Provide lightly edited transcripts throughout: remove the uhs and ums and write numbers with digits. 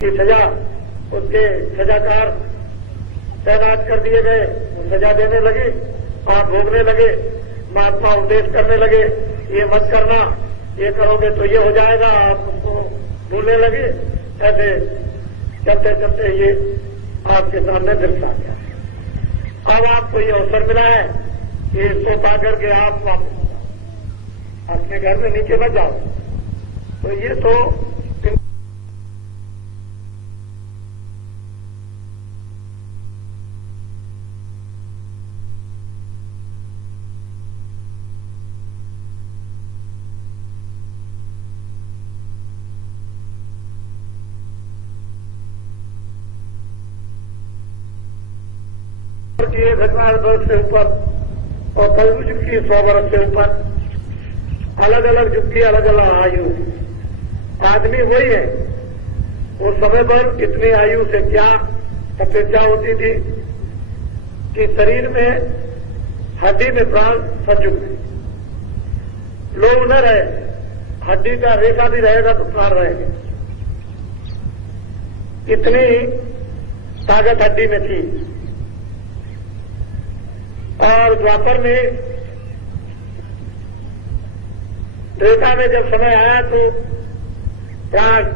की सजा, उसके सजाकार तैनात कर दिए गए, सजा देने लगे, आप भोगने लगे, महात्मा उपदेश करने लगे, ये मत करना, ये करोगे तो ये हो जाएगा, आप उसको भूलने लगे। ऐसे चलते चलते ये आपके सामने दृश्य आ गया। अब आपको ये अवसर मिला है कि इसको पा करके आप वापस अपने घर में नीचे मत जाओ। तो ये तो की 1000 वर्ष से ऊपर और कलयुग युग की 100 वर्ष से ऊपर, अलग अलग युग की अलग अलग आयु। आदमी वही है, उस समय पर इतनी आयु से क्या तपस्या होती थी कि शरीर में हड्डी में प्राण संयुक्त है। लोग न रहे, हड्डी का रेशा भी रहेगा तो प्राण रहेगा। इतनी ताकत हड्डी में थी। और द्वापर में त्रेता में जब समय आया तो प्राण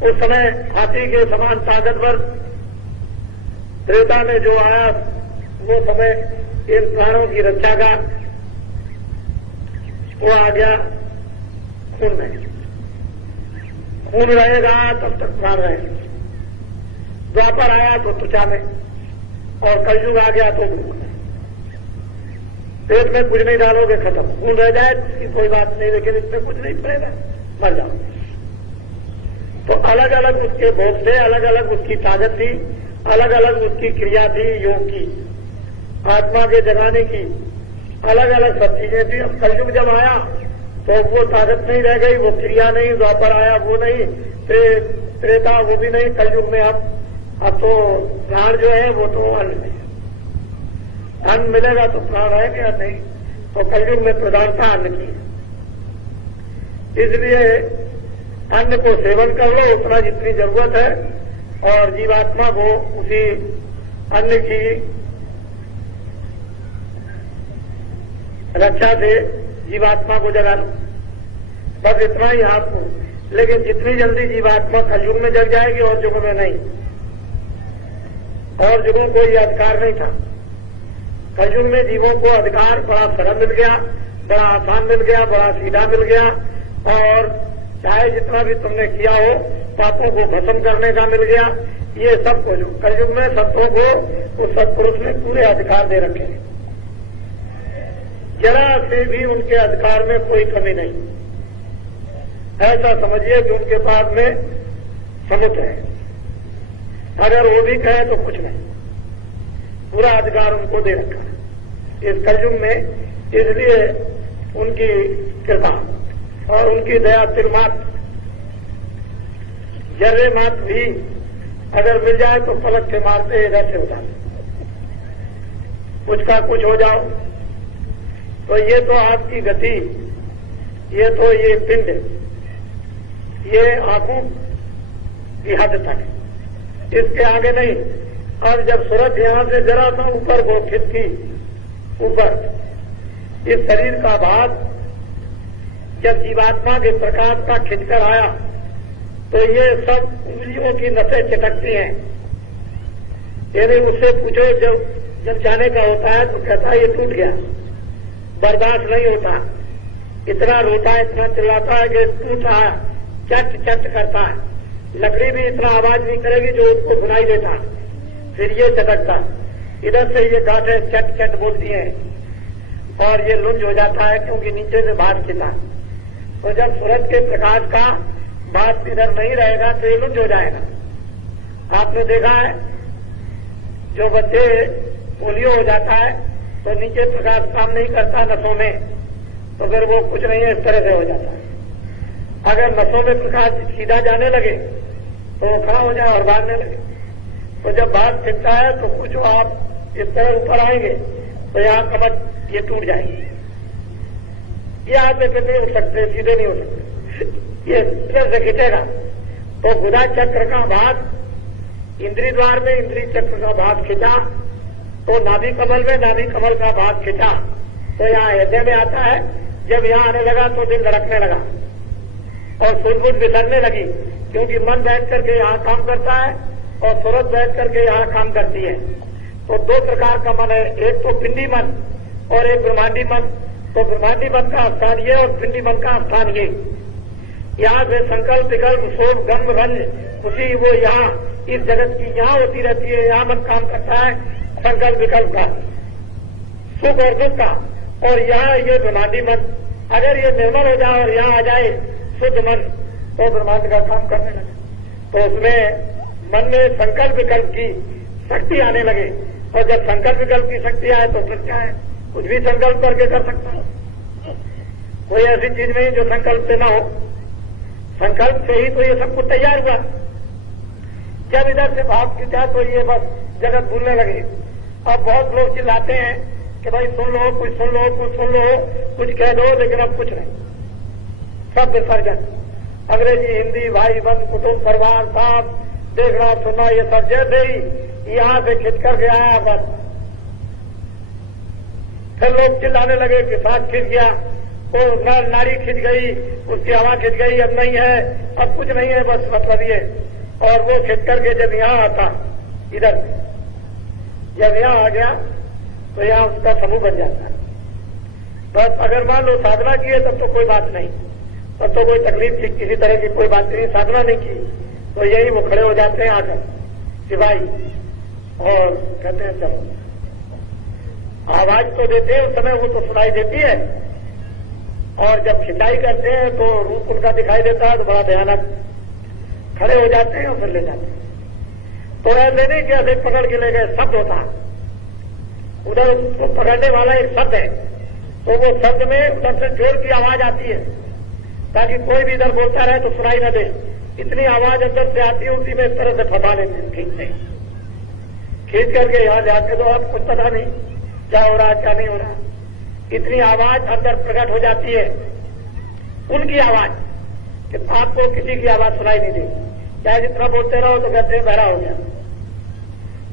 उस समय हाथी के समान ताकतवर, त्रेता में जो आया वो समय इन प्राणों की रक्षा का वो आ गया खून में। खून रहेगा तब तक प्राण रहेगा। द्वापर आया तो त्वचा में, और कलयुग आ गया तो मुख में। पेट में कुछ नहीं डालोगे खत्म, खून रह जाए इसकी कोई बात नहीं, लेकिन इसमें कुछ नहीं पड़ेगा, मर जाओ। तो अलग अलग उसके भोग थे, अलग अलग उसकी ताकत थी, अलग अलग उसकी क्रिया थी, योग की, आत्मा के जगाने की अलग अलग सब चीजें थी। अब कलयुग जब आया तो वो ताकत नहीं रह गई, वो क्रिया नहीं, द्वापर आया वो नहीं, त्रेता वो भी नहीं, कलयुग में अब तो प्राण जो है वो तो अन्न में, अन्न मिलेगा तो प्राण आएगा या नहीं। तो कलयुग में प्रधानता अन्न की है, इसलिए अन्न को सेवन कर लो उतना जितनी जरूरत है, और जीवात्मा को उसी अन्न की रक्षा से जीवात्मा को जगा लो, बस इतना ही आपको। लेकिन जितनी जल्दी जीवात्मा कलयुग में जग जाएगी, और युगों में नहीं, और युगों को यह अधिकार नहीं था। कलयुग में जीवों को अधिकार बड़ा सरल मिल गया, बड़ा आसान मिल गया, बड़ा सीधा मिल गया, और चाहे जितना भी तुमने किया हो पापों को खत्म करने का मिल गया। ये सब कुछ कलयुग में संतों को उस सत्पुरुष ने पूरे अधिकार दे रखे हैं, जरा से भी उनके अधिकार में कोई कमी नहीं। ऐसा समझिए कि उनके पास में समुद्र है, अगर वो भी कहे तो कुछ नहीं, पूरा अधिकार उनको दे रखा है इस कलयुग में। इसलिए उनकी कृपा और उनकी दया तिलमात्र, जर्रे मात्र भी अगर मिल जाए तो पलक के मारते इधर से उधर कुछ का कुछ हो जाओ। तो ये तो आपकी गति, ये तो ये पिंड, ये आंखों की हद तक, इसके आगे नहीं। अब जब सूरज यहां से जरा सा ऊपर वो खिसकी ऊपर, इस शरीर का भाग जब जीवात्मा के प्रकाश का खिंचकर आया तो ये सब उंगलियों की नसें चिटकती हैं। यानी उससे पूछो, जब जाने का होता है तो कहता है ये टूट गया, बर्दाश्त नहीं होता, इतना रोता है, इतना चिल्लाता है कि टूट रहा है, चट चट करता है। लकड़ी भी इतना आवाज नहीं करेगी जो उसको सुनाई देता है, फिर ये चटकता, इधर से ये गांठें चट चट बोलती हैं, और ये लुंज हो जाता है क्योंकि नीचे से भाप खिंचा। तो जब सूरज के प्रकाश का भाप इधर नहीं रहेगा तो ये लुंज हो जाएगा। आपने देखा है जो बच्चे पोलियो हो जाता है तो नीचे प्रकाश काम नहीं करता नसों में, तो फिर वो कुछ नहीं है, इस तरह से हो जाता है। अगर नसों में प्रकाश सीधा जाने लगे तो वो खड़ा हो जाए और भागने लगे। तो जब भाग खिंचता है तो कुछ आप इस तरह ऊपर आएंगे तो यहां कमर ये टूट जाएगी, ये आप में फिर नहीं उठ सकते, सीधे नहीं हो सकते, ये इधर से खिंचेगा तो गुदा चक्र का भाग इंद्रिय द्वार में इंद्रिय चक्र का भाग खिंचा, तो नाभि कमल में नाभि कमल का भाग खिंचा, तो यहाँ हृदय में आता है। जब यहाँ आने लगा तो दिल धड़कने लगा और सुध बिसरने लगी, क्योंकि मन बैठ करके यहाँ काम करता है और सूरत बैठ करके यहाँ काम करती है। तो दो प्रकार का मन है, एक तो पिंडी मन और एक ब्रह्मांडी मन। तो ब्रह्मांडी मन का स्थान ये और पिंडी मन का स्थान ये। यहाँ से संकल्प विकल्प शोभ गंध रंज खुशी वो यहाँ इस जगत की यहाँ होती रहती है। यहाँ मन काम करता है संकल्प विकल्प का, सुख और दुख का। और यहाँ ये ब्रह्मांडी मन अगर ये निर्मल हो जाए और यहाँ आ जाए शुद्ध मन, तो ब्रह्मांड का काम करने लगे। तो उसमें मन में संकल्प विकल्प की शक्ति आने लगे, और जब संकल्प विकल्प की शक्ति आए तो फिर क्या है, कुछ भी संकल्प करके कर सकता है। कोई ऐसी चीज नहीं जो संकल्प से ना हो, संकल्प से ही तो ये सब कुछ तैयार हुआ। जब इधर से भाव खींचा तो ये बस जगत भूलने लगे। अब बहुत लोग चिल्लाते हैं कि भाई सुन लो, कुछ सुन लो, कुछ सुन लो, कुछ कह दो, लेकिन अब कुछ नहीं, सब विसर्जन। अंग्रेजी हिंदी भाई बंद कुटुंब परिवार साहब देखना सुनना ये सब जैसे ही यहाँ से खिंच कर गया है बस। फिर लोग चिल्लाने लगे कि सांस खिंच गया, वो नाड़ी खिंच गई, उसकी हवा खिंच गई, अब नहीं है, अब कुछ नहीं है, बस मतलब ये। और वो खिंच करके जब यहाँ आता, इधर जब यहाँ आ गया तो यहाँ उसका समूह बन जाता है। बस अगर मान लो साधना की है तब तो कोई बात नहीं, तब तो कोई तकलीफ थी, किसी तरह की कोई बात नहीं। साधना नहीं की तो यही वो खड़े हो जाते हैं आकर सिपाही और कहते हैं चलो। आवाज तो देते हैं उस समय, वो तो सुनाई देती है, और जब खिंचाई करते हैं तो रूप उनका दिखाई देता है तो बड़ा भयानक। खड़े हो जाते हैं और फिर ले जाते हैं। तो ऐसे नहीं कि ऐसे पकड़ के ले गए, शब्द होता है उधर उसको पकड़ने वाला एक शब्द है, तो वो शब्द में उधर से जोर की आवाज आती है ताकि कोई भी इधर बोलता रहे तो सुनाई न दे। इतनी आवाज अंदर से आती है, उसी में इस तरह से फंसा लेते हैं, खींच करके यहाँ जाके तो आप कुछ पता नहीं क्या हो रहा है क्या नहीं हो रहा। इतनी आवाज अंदर प्रकट हो जाती है, उनकी आवाज, कि आपको किसी की आवाज सुनाई नहीं देगी। चाहे जितना बोलते रहो तो कहते हैं बहरा हो गया।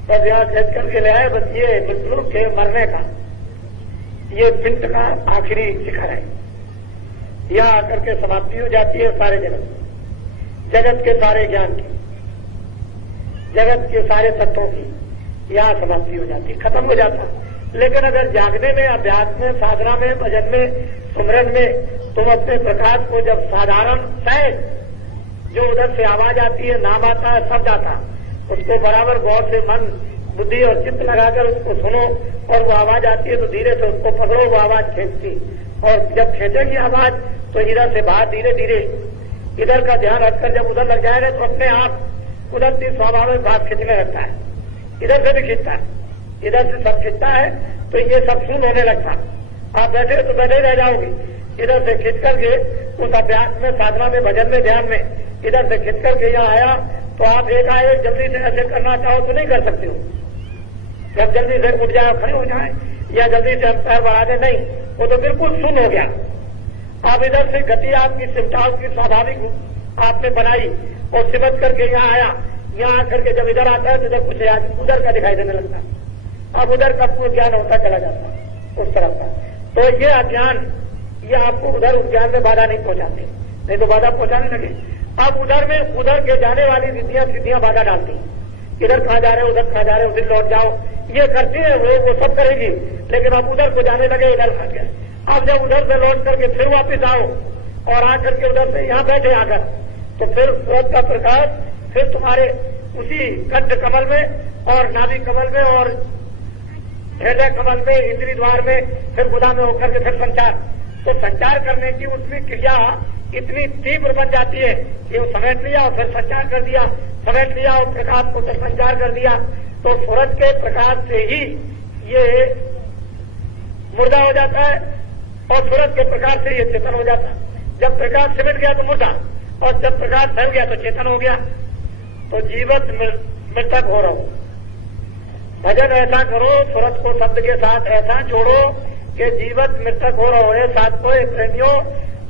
बस यहाँ खींच करके ले आए, बस ये मृत्यु के मरने का ये पिंड का आखिरी शिखर है। यहाँ आकर के समाप्ति हो जाती है सारे जगत के सारे ज्ञान की, जगत के सारे तत्वों की यहाँ समाप्ति हो जाती है, खत्म हो जाता है। लेकिन अगर जागने में, अभ्यास में, साधना में, भजन में, सुमरन में तुम अपने प्रकाश को जब साधारण सहज जो उधर से आवाज आती है, नाम आता है, शब्द आता है, उसको बराबर गौर से मन बुद्धि और चित्त लगाकर उसको सुनो, और वो आवाज आती है तो धीरे से उसको पकड़ो, वो आवाज खींचती। और जब खींचेगी आवाज तो इधर से बाहर धीरे धीरे इधर का ध्यान रखकर जब उधर लग जाएगा तो अपने आप उधर से स्वाभाविक भाव खींचने लगता है। इधर से भी खींचता है, इधर से सब खींचता है, तो ये सब शून्य होने लगता है। आप बैठे तो बैठे रह जाओगे। इधर से खींच करके उस अभ्यास में, साधना में, भजन में, ध्यान में इधर से खींच करके यहाँ आया तो आप एकाएक जल्दी से ऐसे करना चाहो तो नहीं कर सकते हो। जब जल्दी से उठ जाए, खड़े हो जाए, या जल्दी से हम पैर बढ़ा दे, नहीं, वो तो बिल्कुल शून्य हो गया। आप इधर से गति आपकी सिमटाओ की स्वाभाविक आपने बनाई और सिमट करके यहाँ आया। यहाँ आकर के जब इधर आता है तो इधर कुछ उधर का दिखाई देने लगता है। अब उधर का पूर्ण ज्ञान होता चला जाता है उस तरफ का। तो ये अज्ञान, ये आपको उधर उस ज्ञान में बाधा नहीं पहुंचाते, नहीं तो बाधा पहुंचाने लगे। अब उधर में उधर के जाने वाली विधियां सिद्धियां बाधा डालती, इधर कहाँ जा रहे हो, उधर कहाँ जा रहे हो, उधर लौट जाओ, ये करती है वो सब करेगी। लेकिन अब उधर को जाने लगे, इधर फंस गए। अब जब उधर से लौट करके फिर वापिस आओ और आकर के उधर से यहाँ बैठे आकर, तो फिर सूरज का प्रकाश फिर तुम्हारे उसी कंठ कमल में और नाभि कमल में और हृदय कमल में, इंद्रिय द्वार में, फिर गुदा में होकर के फिर संचार। तो संचार करने की उसमें क्रिया इतनी तीव्र बन जाती है कि वो समेट लिया और फिर संचार कर दिया, समेट लिया और प्रकाश को फिर संचार कर दिया। तो सूरज के प्रकाश से ही ये मुर्दा हो जाता है और सूरज के प्रकाश से ये चेतन हो जाता है। जब प्रकाश सिमट गया तो मुर्दा, और जब प्रकाश फैल गया तो चेतन हो गया। तो जीवत मृतक हो रहा हो। भजन ऐसा करो, सूरज को शब्द के साथ ऐसा जोड़ो कि जीवत मृतक हो रहा हो। साथ को प्रेमियों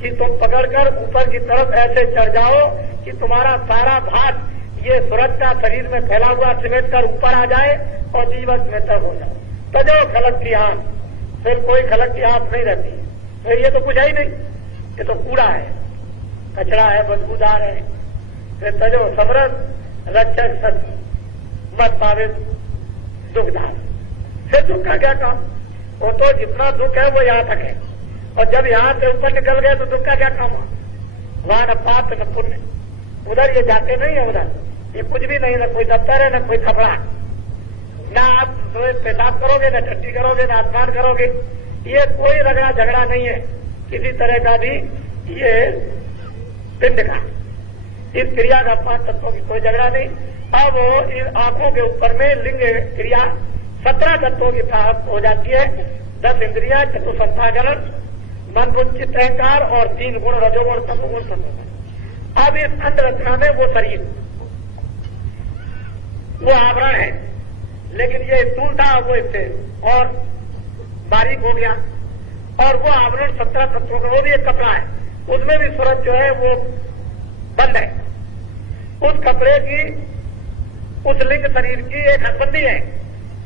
कि तुम पकड़कर ऊपर की तरफ ऐसे चढ़ जाओ कि तुम्हारा सारा भाग ये सुरक्षा शरीर में फैला हुआ सिमेट कर ऊपर आ जाए और जीवन में तक हो जाए। तजो खलक की आंख, फिर कोई खलक की आंख नहीं रहती। फिर ये तो कुछ है ही नहीं, ये तो कूड़ा है, कचरा है, बदबूदार है। फिर तजो समरस रक्षक सत मत पावे दुखदार। फिर दुख का क्या काम? वो तो जितना दुख है वो यहाँ तक है, और जब यहाँ से ऊपर निकल गए तो दुख का क्या काम? वहां न पाप न पुण्य, उधर ये जाते नहीं है। उधर ये कुछ भी नहीं, न कोई दफ्तर है न कोई कपड़ा, ना आप पेशाब करोगे, न टट्टी करोगे, न स्नान करोगे। ये कोई रगड़ा झगड़ा नहीं है किसी तरह का भी। ये पिंड का इस क्रिया का 5 तत्वों की कोई झगड़ा नहीं। अब इन आंखों के ऊपर में लिंग क्रिया 17 तत्वों की प्राप्त हो जाती है। 10 इंद्रियां, चतुसंस्थाकरण, मन बुद्धि चित्त अहंकार और 3 गुण रजोगुण तमोगुण सत्वगुण। अब इस खंड रचना में वो शरीर वो आवरण है, लेकिन ये स्थूल था, वो इससे और बारीक हो गया। और वो आवरण 17 तत्वों का, वो भी एक कपड़ा है, उसमें भी सूरज जो है वो बंद है। उस कपड़े की, उस लिंग शरीर की एक हदबंदी है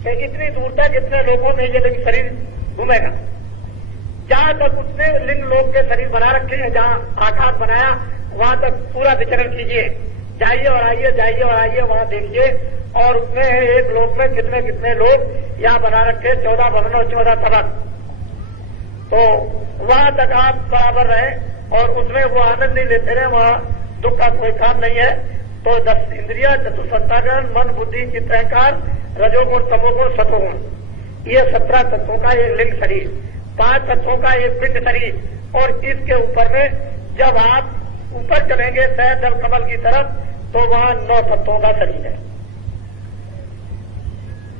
कि इतनी दूर तक इतने लोगों में ये लिंग शरीर घूमेगा। जहां तक उसने लिंग लोग के शरीर बना रखे हैं, जहां आकाश बनाया वहां तक पूरा विचरण कीजिए, जाइए और आइए, जाइए और आइए, वहां देखिए। और उसमें एक लोक में कितने कितने लोग यहाँ बना रखे, 14 भवन और 14 तबक। तो वहां तक आप बराबर रहे और उसमें वो आनंद नहीं लेते रहे, वहां दुख का कोई काम नहीं है। तो 10 इंद्रिया, चतुसंस्थाकरण, मन बुद्धि चित्त अहंकार, रजोगुण तमोगुण सतोगुण, ये 17 तत्वों का एक लिंग शरीर, 5 तत्वों का एक पिंड शरीर। और इसके ऊपर में जब आप ऊपर चलेंगे सहस्र कमल की तरफ, तो वहां 9 तत्वों का शरीर है।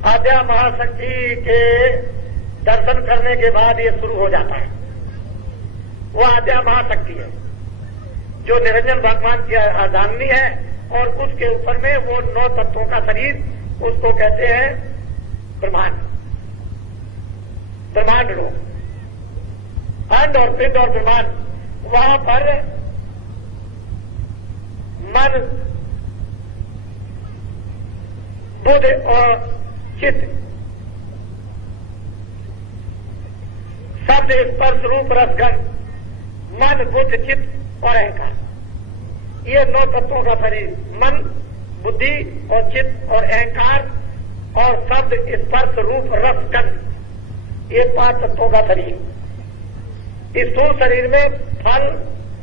आद्या महाशक्ति के दर्शन करने के बाद ये शुरू हो जाता है। वो आद्या महाशक्ति है जो निरंजन भगवान की अर्धांगिनी है, और उसके ऊपर में वो 9 तत्वों का शरीर, उसको कहते हैं ब्रह्मांड। ब्रह्मांड लोग अंड और पिंड और ब्रह्मांड, वहां पर मन बुद्ध और चित्त, शब्द स्पर्श रूप रसगंध, मन बुद्ध चित्त और अहंकार, ये 9 तत्वों का शरीर। मन बुद्धि और चित्त और अहंकार और शब्द स्पर्श रूप रसगंध, ये 5 तत्वों का शरीर। इस स्थूल शरीर में फल,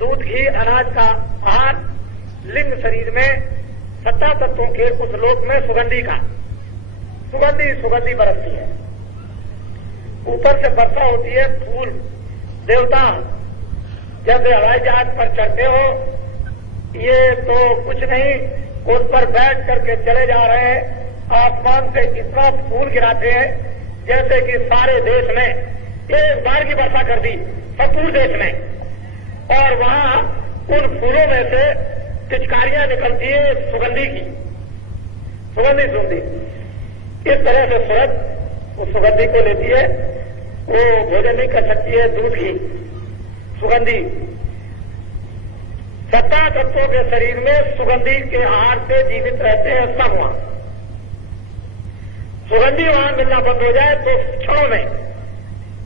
दूध, घी, अनाज का आहार, लिंग शरीर में 17 तत्वों के उस लोक में सुगंधी का सुगंधी बरसती है। ऊपर से वर्षा होती है, फूल देवता जैसे हवाई जहाज पर चढ़ते हो, ये तो कुछ नहीं, उस पर बैठ करके चले जा रहे हैं। आसमान से इतना फूल गिराते हैं जैसे कि सारे देश में एक बार की वर्षा कर दी, संपूर्ण देश में। और वहां उन फूलों में से पिचकारियां निकलती है सुगंधी की, सुगंधी। इस तरह से सूरज उस सुगंधी को लेती है, वो भोजन नहीं कर सकती है, दूध की सुगंधी। 17 तत्वों के शरीर में सुगंधी के आहार से जीवित रहते हैं सब। वहां सुगंधी वहां मिलना बंद हो जाए तो क्षणों में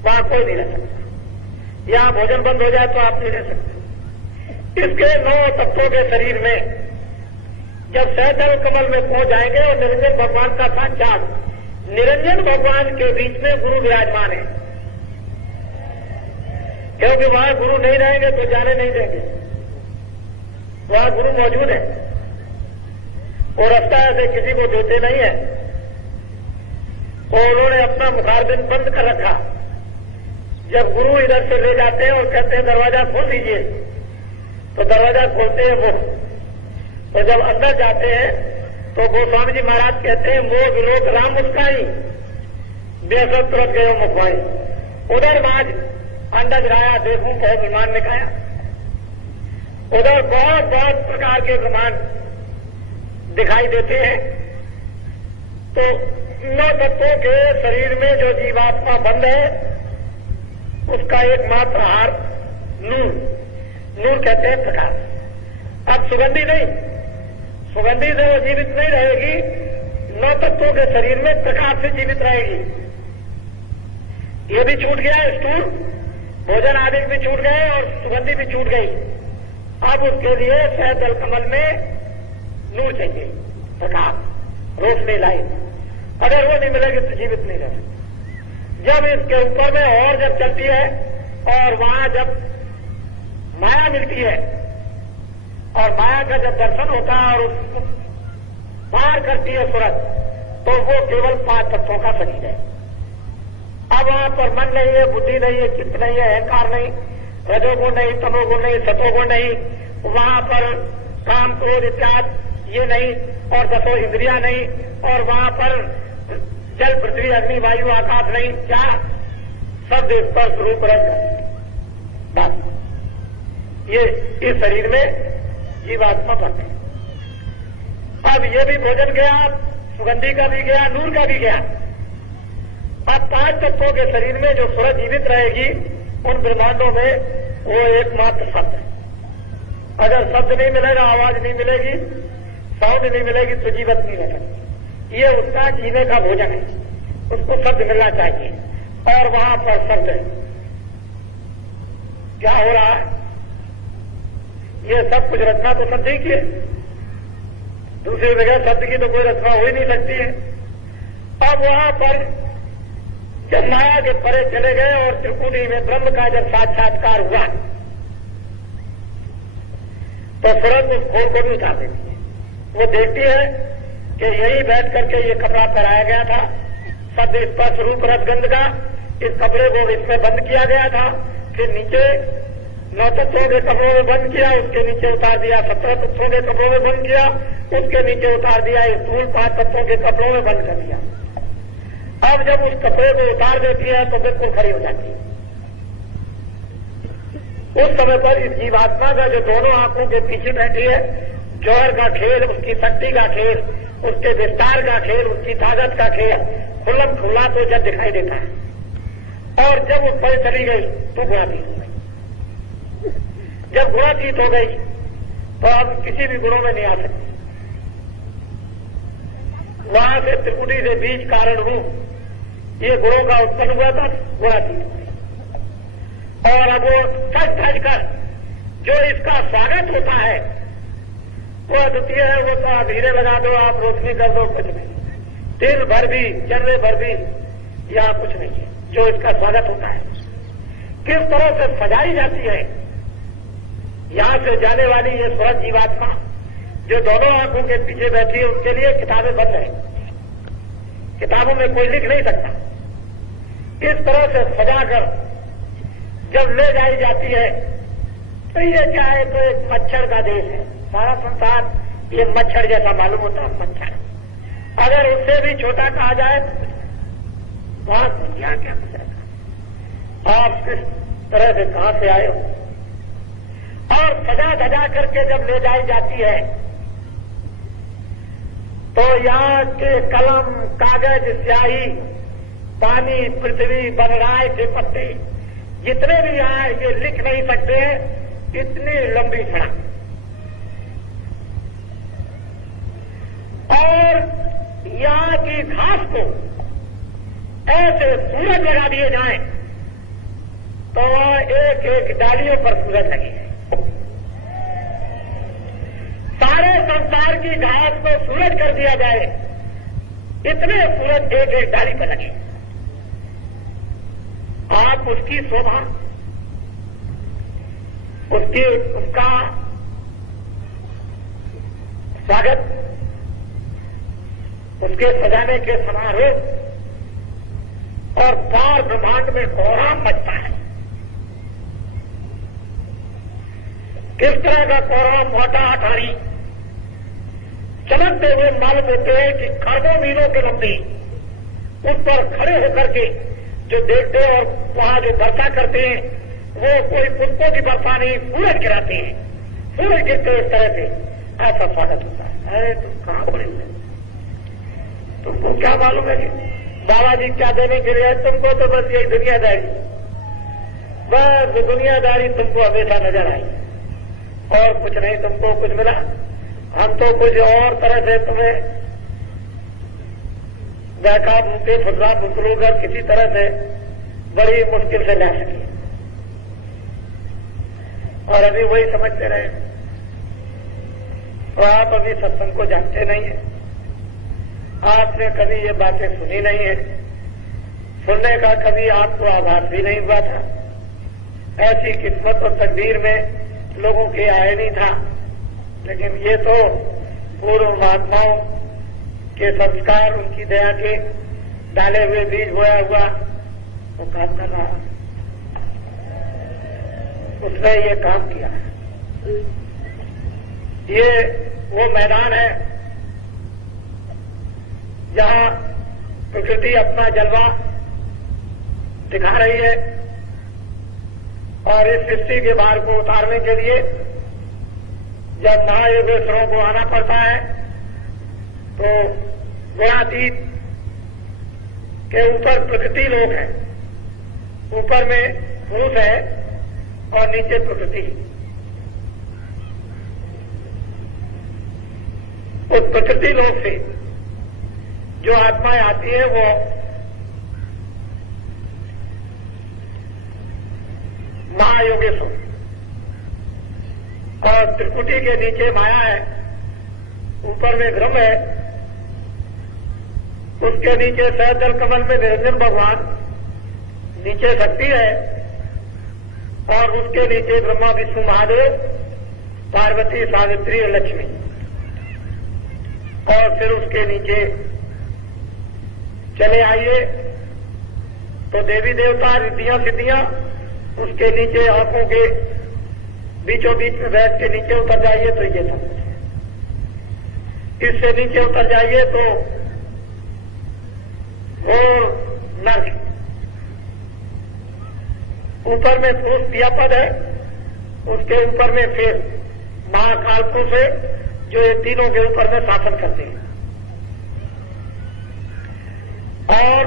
वहां कोई नहीं रह सकता। यहां भोजन बंद हो जाए तो आप नहीं रह सकते। इसके 9 तत्वों के शरीर में जब सहस्र कमल में पहुंच जाएंगे और निरंजन भगवान का साक्षात, निरंजन भगवान के बीच में गुरु विराजमान है, क्योंकि वहां गुरु नहीं रहेंगे तो जाने नहीं देंगे। वहां गुरु मौजूद है और रास्ता ऐसे किसी को देते नहीं है। और उन्होंने अपना मुखारबिंद बंद कर रखा। जब गुरु इधर से ले जाते हैं और कहते हैं दरवाजा खोल दीजिए, तो दरवाजा खोलते हैं वो। तो जब अंदर जाते हैं तो गोस्वामी जी महाराज कहते हैं मोह विलोक राम मुस्काई, बेसत तुरंत गयो मुखवाई। उधर बाज अंडज राया देखूं कहे ब्रह्मांड ने खाया। उधर बहुत बहुत प्रकार के ब्रह्मांड दिखाई देते हैं। तो 9 तत्वों के शरीर में जो जीवात्मा बंद है, उसका एकमात्र आहार नूर कहते हैं प्रकाश। अब सुगंधी नहीं, सुगंधी से वो जीवित नहीं रहेगी, 9 तत्वों के शरीर में प्रकाश से जीवित रहेगी। ये भी छूट गया, स्थूल भोजन आदि भी छूट गए और सुगंधी भी छूट गई। अब उसके लिए सहजल कमल में नूर चाहिए, प्रकाश, रोशनी, लाइट। अगर वो नहीं मिलेगी तो जीवित नहीं रह सकती। जब इसके ऊपर में और जब चलती है और वहां जब माया मिलती है और माया का जब दर्शन होता है और उसको पार करती है सूरज, तो वो केवल 5 तत्वों का शरीर है। अब वहां पर मन नहीं है, बुद्धि नहीं है, चित्त नहीं है, अहंकार नहीं, रजोगुण नहीं, तमोगुण नहीं, सतोगुण नहीं, वहां पर काम, क्रोध इत्यादि ये नहीं, और 10 इंद्रियां नहीं, और वहां पर जल, पृथ्वी, अग्नि, वायु, आकाश नहीं। क्या? शब्द, स्पर्श, रूप, रस, बस। ये इस शरीर में जीवात्मा बनते हैं। अब ये भी भोजन गया, सुगंधी का भी गया, नूर का भी गया। अब 5 तत्वों के शरीर में जो सूरज जीवित रहेगी, उन ब्रह्मांडों में वो एकमात्र शब्द है। अगर शब्द नहीं मिलेगा, आवाज नहीं मिलेगी, साउंड नहीं मिलेगी, तो जीवित नहीं रह सकती। ये उसका जीने का भोजन है, उसको शब्द मिलना चाहिए, और वहां पर शब्द है। क्या हो रहा है? ये सब कुछ रचना तो शब्द ही की है, दूसरी जगह शब्द की तो कोई रचना हो ही नहीं सकती है। अब वहां पर जब माया के परे चले गए और त्रिपुटी में ब्रह्म का जब साक्षात्कार हुआ, तो सूरज उस खोल को भी उतार देती है। वो देखती है कि यही बैठ करके ये कपड़ा पहनाया गया था, शब्द, स्पर्श, रूप, रस, गंध का, इस कपड़े को इसमें बंद किया गया था, फिर नीचे 9 तत्वों के कपड़ों में बंद किया, उसके नीचे उतार दिया, 17 तत्वों के कपड़ों में बंद किया, उसके नीचे उतार दिया, स्थूल 5 तत्वों के कपड़ों में बंद कर दिया। अब जब उस कपड़े को उतार देती है तो बिल्कुल खड़ी हो जाती है। उस समय पर इस जीवात्मा का जो दोनों आंखों के पीछे बैठी है, जौहर का खेल, उसकी शक्ति का खेल, उसके विस्तार का खेल, उसकी ताकत का खेल खुल्लम खुल्ला तो जब दिखाई देता है। और जब उस पर चली गई तो गुणातीत हो गई। जब गुणातीत हो गई तो अब किसी भी गुणों में नहीं आ सकती। वहां से त्रिपुटी से बीज कारण रूप ये गुणों का उत्पन्न हुआ था, गुणातीत हो गई। और अब वो सच धज कर जो इसका स्वागत होता है वो अद्वितीय है। वो तो आप हीरे लगा दो, आप रोशनी कर दो, कुछ नहीं, दिन भर भी, चंद्रे भर भी यहाँ कुछ नहीं है जो इसका स्वागत होता है। किस तरह से सजाई जाती है यहां से जाने वाली ये सूरज जीवात्मा जो दोनों आंखों के पीछे बैठी है, उसके लिए किताबें बंद है, किताबों में कोई लिख नहीं सकता। इस तरह से सजाकर जब ले जाई जाती है तो ये क्या है, तो एक मच्छर का देश है। सारा संसार ये मच्छर जैसा मालूम होता है, मच्छर। अगर उससे भी छोटा कहा जाए तो वहां दुनिया क्या गुजरेगा, आप किस तरह से कहां से आए हो। और सजा धजा करके जब ले जाई जाती है तो यहाँ के कलम, कागज, स्याही, पानी, पृथ्वी, बनराय के पत्ते जितने भी यहाँ ये लिख नहीं सकते हैं, इतनी लंबी सड़क। और यहाँ की घास को ऐसे सूरज लगा दिए जाएं तो एक एक डालियों पर सूरज लगी है। सारे संसार की घास को सूरज कर दिया जाए, इतने सूरज एक एक डाली पर लगे। आप उसकी शोभा, उसका स्वागत, उसके सजाने के समारोह और पार ब्रह्मांड में कोहराम मचता है। किस तरह का कोहराम, मोटा, अटारी, चमकते हुए मालूम होते हैं कि खरबों मीलों के लंबी उस पर खड़े होकर के जो देखते हैं और वहां जो वर्षा करते हैं वो कोई पुष्पों की वर्षा नहीं, सूरज गिराते हैं। सूरज गिरते इस तरह से ऐसा स्वागत होता है। अरे तुम कहां पड़े हुए, तुमको क्या मालूम है कि बाबा जी क्या देने के लिए? तुमको तो बस यही दुनियादारी, बस दुनियादारी तुमको हमेशा नजर आई। और कुछ नहीं तुमको कुछ मिला, हम तो कुछ और तरह से तुम्हें बैठा भूखे फुसला फुसलू कर किसी तरह से बड़ी मुश्किल से ला सके, और अभी वही समझते रहे। तो आप अभी सत्संग को जानते नहीं है, आपने कभी ये बातें सुनी नहीं है, सुनने का कभी आपको आभास भी नहीं हुआ था। ऐसी किस्मत और तकदीर में लोगों के आए नहीं था, लेकिन ये तो पूर्व महात्माओं के संस्कार, उनकी दया के डाले हुए बीज बोया हुआ वो काम कर रहा, उसने ये काम किया। ये वो मैदान है जहां प्रकृति अपना जलवा दिखा रही है, और इस सृष्टि के भार को उतारने के लिए जब महायोगेश्वरों को आना पड़ता है तो गुणातीत के ऊपर प्रकृति लोक है, ऊपर में पुरुष है और नीचे प्रकृति। उस प्रकृति लोक से जो आत्माएं आती है वो महायोगेश्वर, और त्रिकुटी के नीचे माया है, ऊपर में ब्रह्म है, उसके नीचे सहजल कमल में निरंजन भगवान, नीचे शक्ति है, और उसके नीचे ब्रह्मा विष्णु महादेव, पार्वती सावित्री और लक्ष्मी, और फिर उसके नीचे चले आइए तो देवी देवता, रिद्धियां सिद्धियां, उसके नीचे आंखों के बीचों बीच में बैठ के नीचे उतर जाइए तो ये सब, इससे नीचे उतर जाइए तो और नर्क, ऊपर में पुरुष क्रियापद है, उसके ऊपर में फिर महाकाल पुरुष है जो ये तीनों के ऊपर में शासन करते हैं, और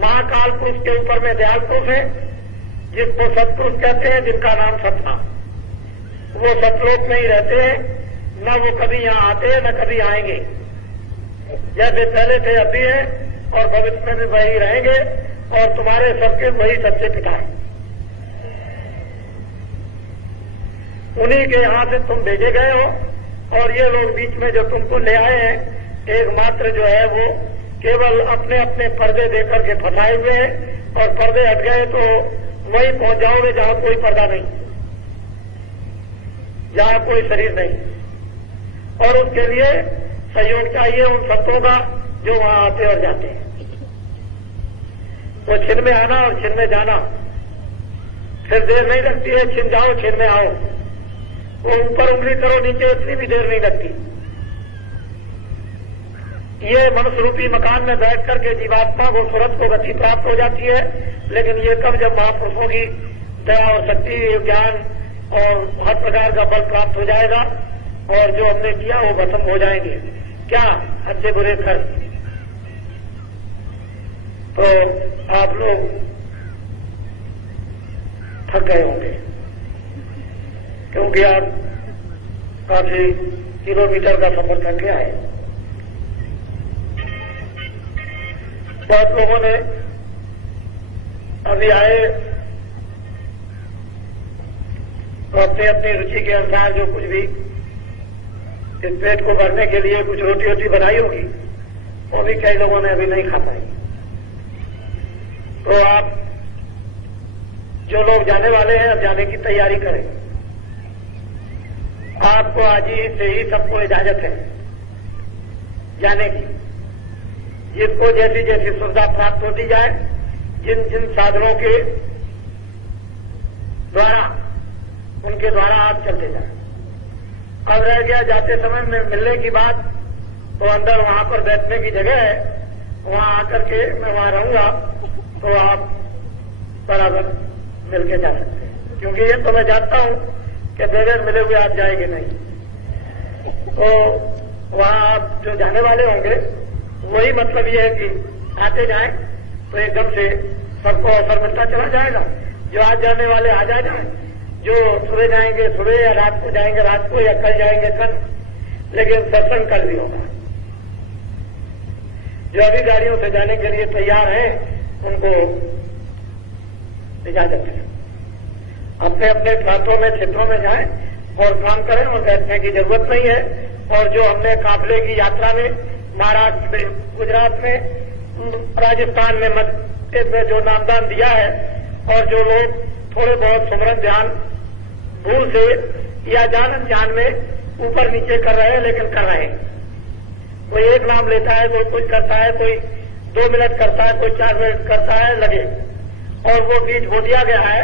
महाकाल पुरुष के ऊपर में दयाल पुरुष है जिसको सतपुरुष कहते हैं, जिनका नाम सतना। वो सतलोक में ही रहते हैं, न वो कभी यहां आते हैं न कभी आएंगे, जैसे पहले थे अभी हैं और भविष्य में भी वही रहेंगे, और तुम्हारे सबके वही सच्चे पिता हैं। उन्हीं के यहां से तुम भेजे गए हो, और ये लोग बीच में जो तुमको ले आए हैं, एकमात्र जो है वो केवल अपने अपने पर्दे देकर के फंसाए हुए हैं, और पर्दे हट गए तो वहीं पहुंच जाओगे जहां कोई पर्दा नहीं, जहां कोई शरीर नहीं, और उसके लिए सहयोग चाहिए उन संतों का जो वहां आते और जाते हैं। वो छिन में आना और छिन में जाना, फिर देर नहीं लगती है, छिन जाओ छिन में आओ, वो ऊपर उंगली करो नीचे इतनी भी देर नहीं लगती। ये मनुष्य रूपी मकान में बैठ करके जीवात्मा को सूरत को गति प्राप्त हो जाती है, लेकिन ये कब जब महापुरुषों की दया और शक्ति, ज्ञान और हर प्रकार का बल प्राप्त हो जाएगा, और जो हमने किया वो खत्म हो जाएंगे। क्या अच्छे बुरे कर्म, तो आप लोग थक गए होंगे, क्योंकि आप काफी किलोमीटर का सफर करके आए। बहुत लोगों ने अभी आए तो अपनी अपनी रुचि के अनुसार जो कुछ भी इस पेट को भरने के लिए कुछ रोटी वोटी बनाई होगी, वो भी कई लोगों ने अभी नहीं खा पाई। तो आप जो लोग जाने वाले हैं, अब जाने की तैयारी करें। आपको आज ही से ही सबको इजाजत है जाने की। जिसको जैसी जैसी सुविधा प्राप्त होती जाए, जिन जिन साधनों के द्वारा, उनके द्वारा आप चलते जाए। अब रह गया जाते समय में मिलने की बात, तो अंदर वहां पर बैठने की जगह है, वहां आकर के मैं वहां रहूंगा, तो आप बराबर मिलके जा सकते हैं, क्योंकि ये तो मैं जानता हूं कि बगैर मिले हुए आप जाएंगे नहीं। तो वहां आप जो जाने वाले होंगे, वही मतलब ये है कि आते जाएं तो एकदम से सबको अवसर मिलता चला जाएगा। जो आज जाने वाले आज आ जाए, जो सुबह जाएंगे सुबह, या रात को जाएंगे रात को, या कल जाएंगे कल, लेकिन सत्संग कल भी होगा। जो अभी गाड़ियों से जाने के लिए तैयार हैं उनको इजाजत है, अपने अपने प्रांतों में क्षेत्रों में जाएं और काम करें, और बैठने की जरूरत नहीं है। और जो हमने काफिले की यात्रा में महाराष्ट्र में, गुजरात में, राजस्थान में, मध्य प्रदेश में जो नामदान दिया है, और जो लोग थोड़े बहुत सुमरन ध्यान भूल से या जान अनजान में ऊपर नीचे कर रहे हैं, लेकिन कर रहे हैं। कोई एक नाम लेता है, कोई कुछ करता है, कोई 2 मिनट करता है, कोई 4 मिनट करता है, लगे। और वो बीज बो दिया गया है,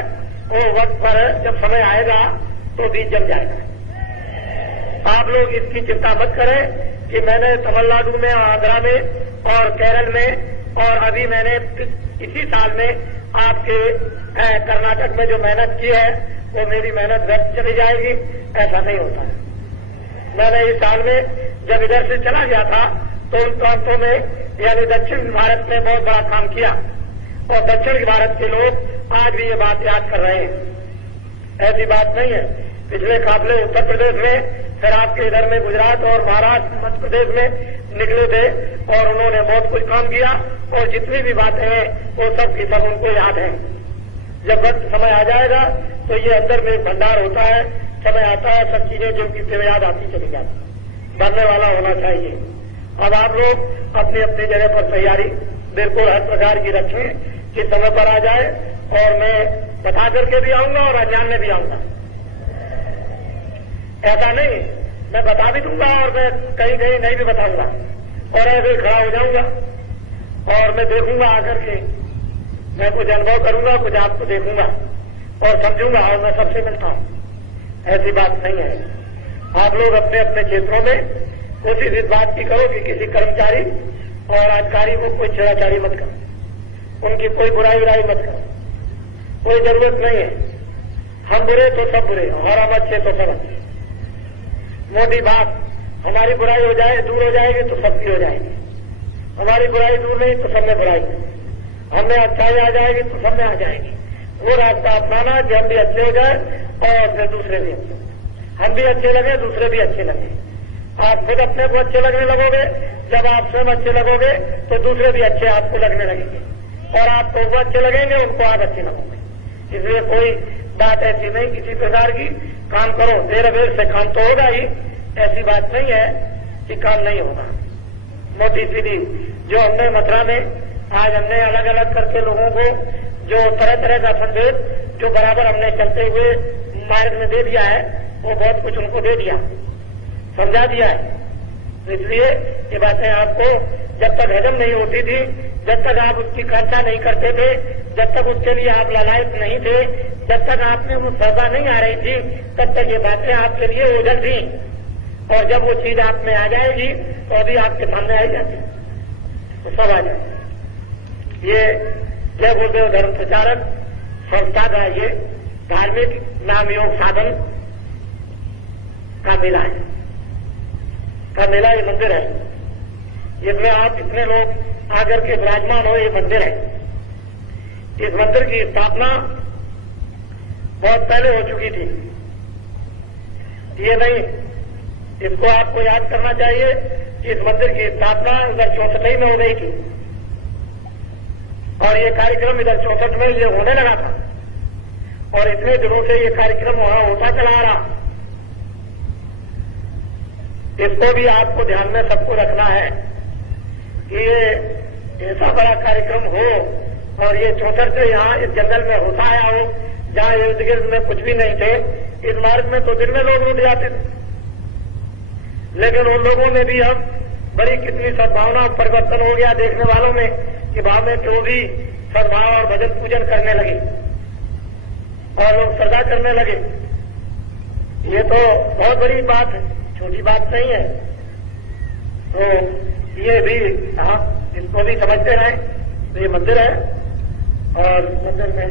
वो वक्त पर जब समय आएगा तो बीज जम जाएगा। आप लोग इसकी चिंता मत करें कि मैंने तमिलनाडु में, आंध्रा में और केरल में, और अभी मैंने इसी साल में आपके कर्नाटक में जो मेहनत की है वो मेरी मेहनत व्यर्थ चली जाएगी, ऐसा नहीं होता है। मैंने इस साल में जब इधर से चला गया था तो उन प्रांतों में, यानी दक्षिण भारत में बहुत बड़ा काम किया, और दक्षिण भारत के लोग आज भी ये बात याद कर रहे हैं। ऐसी बात नहीं है। पिछले काफिले उत्तर प्रदेश में, फिर आपके इधर में गुजरात और महाराष्ट्र, मध्य प्रदेश में निकले थे, और उन्होंने बहुत कुछ काम किया, और जितनी भी बातें हैं वो सब की सब उनको याद है। जब वक्त समय आ जाएगा तो ये अंदर में भंडार होता है, समय आता है, सब चीजें जो की याद आती चली जाती, बनने वाला होना चाहिए। अब आप लोग अपनी अपनी जगह पर तैयारी बिल्कुल हर प्रकार की रखें कि समय पर आ जाए, और मैं बता करके भी आऊंगा और अनजान में भी आऊंगा। ऐसा नहीं, मैं बता भी दूंगा और मैं कहीं कहीं नहीं भी बताऊंगा, और ऐसे खड़ा हो जाऊंगा और मैं देखूंगा आकर के, मैं कुछ अनुभव करूंगा, कुछ आपको देखूंगा और समझूंगा, और मैं सबसे मिलता हूं। ऐसी बात नहीं है। आप लोग अपने अपने क्षेत्रों में कोशिश इस बात की करो कि किसी कर्मचारी और अधिकारी को कोई छेड़ाछाड़ी मत करो, उनकी कोई बुराई मत करो, कोई जरूरत नहीं है। हम बुरे तो सब बुरे, और हम अच्छे तो सब अच्छे। मोटी बात, हमारी बुराई हो जाए, दूर हो जाएगी तो सबकी हो जाएगी। हमारी बुराई दूर नहीं तो सब में बुराई, हमें अच्छाई आ जाएगी तो सब में आ जाएगी। वो रास्ता अपनाना कि हम भी अच्छे हो जाए और फिर दूसरे भी अच्छे, हम भी अच्छे लगे, दूसरे भी अच्छे लगे। आप खुद अपने को अच्छे लगने लगोगे, जब आप स्वयं अच्छे लगोगे तो दूसरे भी अच्छे आपको लगने लगेंगे, और आपको वो अच्छे लगेंगे, उनको आप अच्छे लगोगे। इसलिए कोई बात ऐसी नहीं किसी प्रकार की, काम करो, देर अबेर से काम तो होगा ही, ऐसी बात नहीं है कि काम नहीं होगा। मोटी सीधी जो हमने मथुरा में आज हमने अलग अलग करके लोगों को जो तरह तरह का संदेश जो बराबर हमने चलते हुए मार्ग में दे दिया है, वो बहुत कुछ उनको दे दिया, समझा दिया है। तो इसलिए ये बातें आपको जब तक हजम नहीं होती थी, जब तक आप उसकी चर्चा नहीं करते थे, जब तक उसके लिए आप लालायित नहीं थे, जब तक आप में वो सजा नहीं आ रही थी, तब तक ये बातें आपके लिए ओझल थी। और जब वो चीज आप में आ जाएगी तो अभी आपके सामने आई जाती, तो सब आ जाएगी। ये जय गुरुदेव धर्म प्रचारक संस्था का ये धार्मिक नाम योग साधन का मेला है, मेला ये मंदिर है, जिसमें आप इतने लोग आकर के विराजमान हो। ये मंदिर है, इस मंदिर की स्थापना बहुत पहले हो चुकी थी। ये नहीं, इसको आपको याद करना चाहिए कि इस मंदिर की स्थापना इधर 64 में हो गई थी, और ये कार्यक्रम इधर 64 में ये होने लगा था, और इतने दिनों से ये कार्यक्रम वहां होता चला आ रहा। इसको भी आपको ध्यान में सबको रखना है कि ये ऐसा बड़ा कार्यक्रम हो, और ये 64 से यहाँ इस जंगल में होता आया हो, जहाँ इर्द गिर्द में कुछ भी नहीं थे। इस मार्ग में तो दिन में लोग रुक जाते थे, लेकिन उन लोगों में भी अब बड़ी कितनी सद्भावना परिवर्तन हो गया देखने वालों में, कि भाव में जो भी सद्भाव और भजन पूजन करने लगे और लोग श्रद्धा करने लगे। ये तो बहुत बड़ी बात है, छोटी बात नहीं है। तो ये भी आप इसको भी समझते रहे। तो ये मंदिर है, और मंदिर में